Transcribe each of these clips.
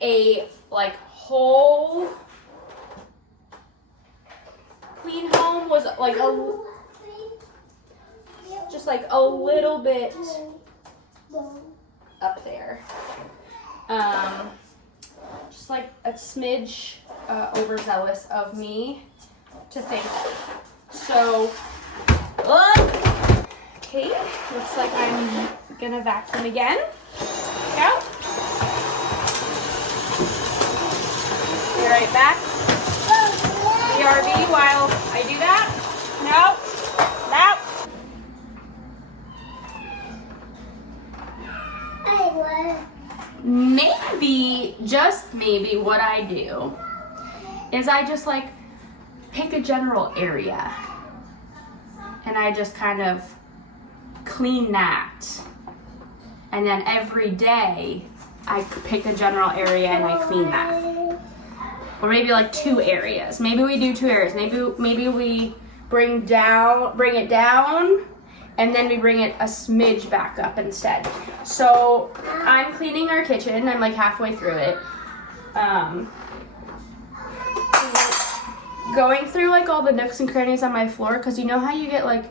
a like whole clean home was like just like a little bit up there. Just like a smidge overzealous of me to think. So, okay, looks like I'm gonna vacuum again. Out. Be right back. BRB while I do that. No. No. Maybe, just maybe, what I do is I just like pick a general area and I just kind of clean that. And then every day I pick a general area and I clean that. Or maybe like 2 areas. Maybe we do 2 areas. Maybe we bring it down and then we bring it a smidge back up instead. So I'm cleaning our kitchen. I'm like halfway through it. Going through like all the nooks and crannies on my floor, because you know how you get like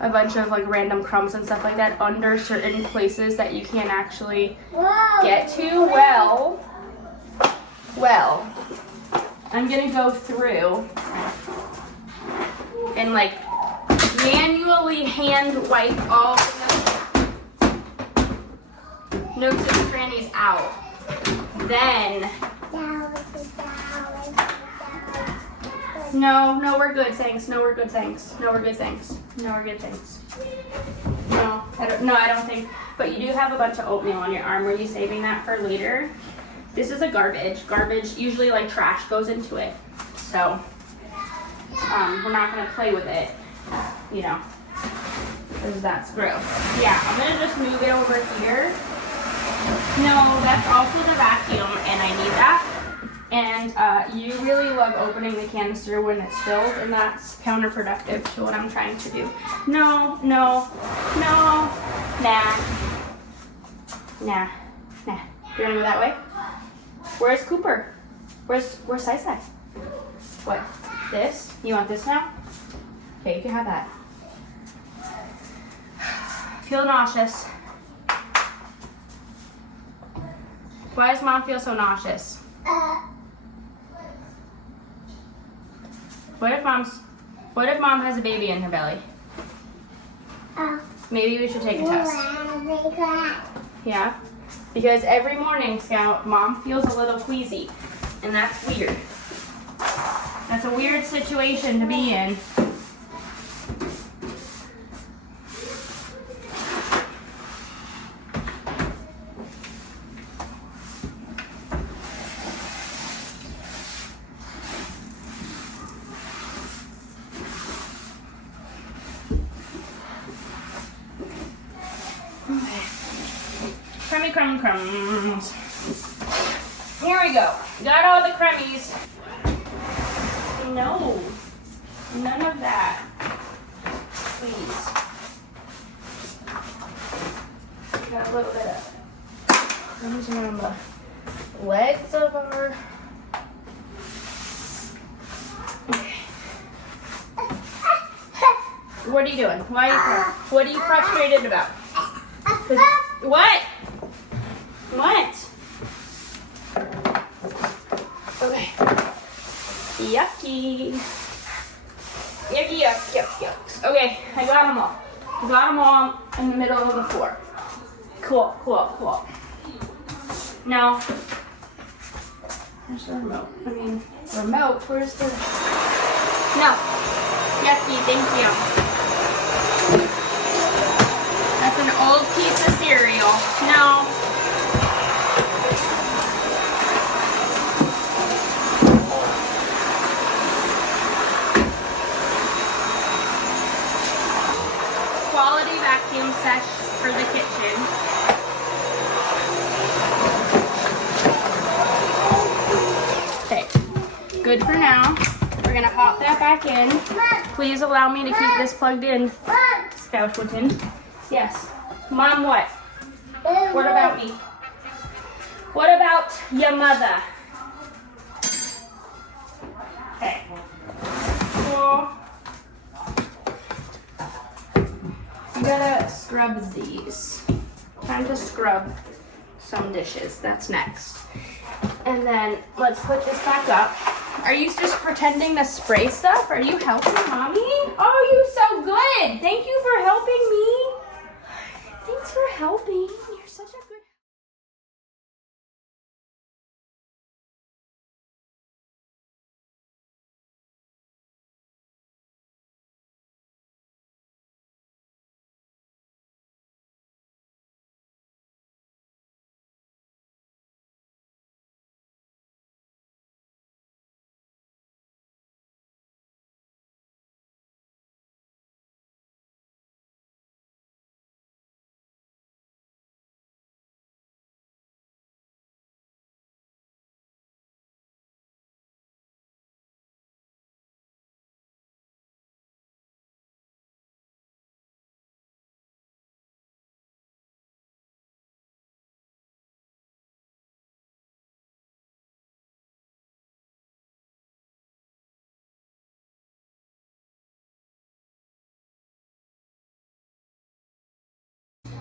a bunch of like random crumbs and stuff like that under certain places that you can't actually get to? Well, I'm gonna go through and like manually hand wipe all the nooks and crannies out. Then, no, we're good, thanks. No, we're good, thanks. No, we're good, thanks. No, we're good, thanks. No, I don't think. But you do have a bunch of oatmeal on your arm. Were you saving that for later? This is a garbage. Garbage, usually like trash goes into it. So, we're not gonna play with it, you know, because that's gross. Yeah, I'm gonna just move it over here. No, that's also the vacuum, and I need that. And you really love opening the canister when it's filled, and that's counterproductive to what I'm trying to do. No, nah. You wanna go that way? Where's Cooper? Where's Sai? What? This? You want this now? Okay, you can have that. Feel nauseous. Why does Mom feel so nauseous? What if Mom has a baby in her belly? Maybe we should take a test. Yeah? Because every morning, Scout, Mom feels a little queasy. And that's weird. That's a weird situation to be in. Crumbs. Here we go. Got all the crummies. No. None of that. Please. Got a little bit of crumbs around the legs of our... Okay. What are you doing? What are you frustrated about? What? What? Okay. Yucky. Yucks. Okay, I got them all. In the middle of the floor. Cool. Now, where's the remote? Remote, where's the... No. Yucky, thank you. That's an old piece of cereal. No. Quality vacuum sesh for the kitchen. Okay, good for now. We're gonna pop that back in. Please allow me to keep this plugged in, Scoutwooden. Yes. Mom, what? What about me? What about about your mother? Okay. Cool. You gotta scrub these. Time to scrub some dishes. That's next. And then let's put this back up. Are you just pretending to spray stuff? Are you helping mommy? Oh, you're so good. Thank you for helping me. Thanks for helping. You're such a good.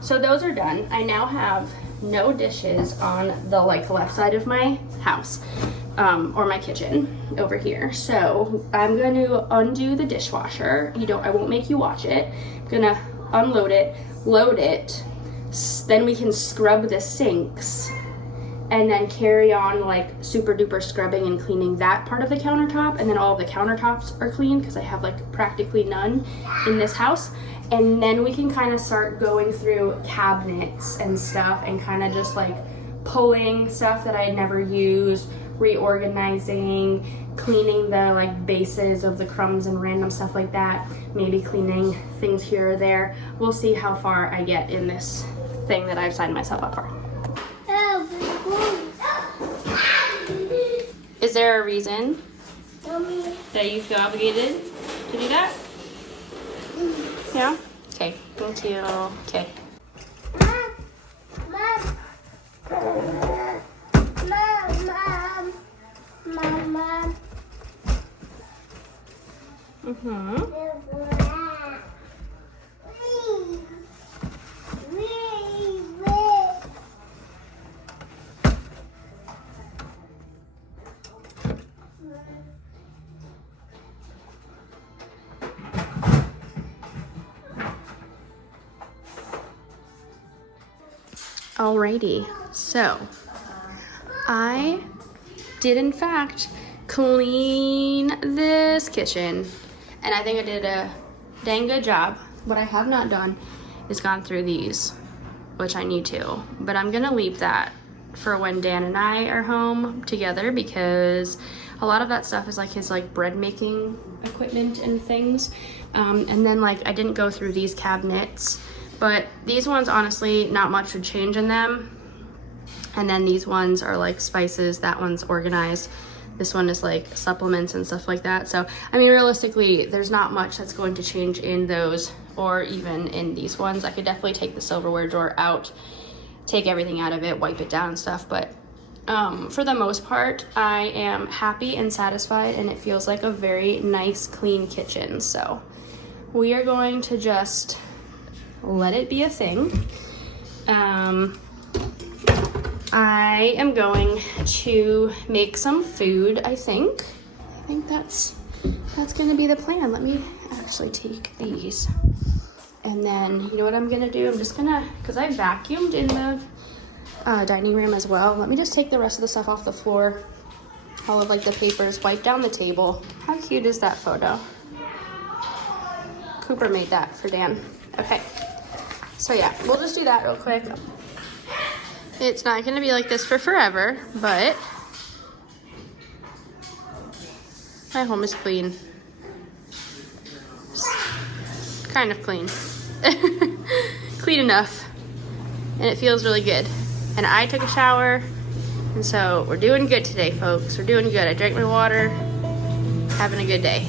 So those are done. I now have no dishes on the left side of my house, or my kitchen over here. So I'm going to undo the dishwasher. I won't make you watch it. I'm gonna unload it, load it, then we can scrub the sinks and then carry on super duper scrubbing and cleaning that part of the countertop, and then all of the countertops are clean because I have practically none in this house. And then we can kind of start going through cabinets and stuff and kind of just pulling stuff that I never used, reorganizing, cleaning the bases of the crumbs and random stuff like that, maybe cleaning things here or there. We'll see how far I get in this thing that I've signed myself up for. Is there a reason that you feel obligated to do that? Yeah? Okay, thank you. Okay. Mom. Alrighty, so I did in fact clean this kitchen, and I think I did a dang good job. What I have not done is gone through these, which I need to, but I'm gonna leave that for when Dan and I are home together, because a lot of that stuff is his bread making equipment and things. And then I didn't go through these cabinets, but these ones, honestly, not much would change in them. And then these ones are spices, that one's organized. This one is supplements and stuff like that. So, I mean, realistically, there's not much that's going to change in those or even in these ones. I could definitely take the silverware drawer out, take everything out of it, wipe it down and stuff. But for the most part, I am happy and satisfied, and it feels like a very nice, clean kitchen. So we are going to just let it be a thing. I am going to make some food, I think. That's gonna be the plan. Let me actually take these. And then, you know what I'm gonna do? I'm just gonna, because I vacuumed in the dining room as well. Let me just take the rest of the stuff off the floor. All of the papers, wipe down the table. How cute is that photo? Cooper made that for Dan. Okay. So yeah, we'll just do that real quick. It's not gonna be like this for forever, but my home is clean. Kind of clean. Clean enough. And it feels really good. And I took a shower, and so we're doing good today, folks. We're doing good. I drank my water, having a good day.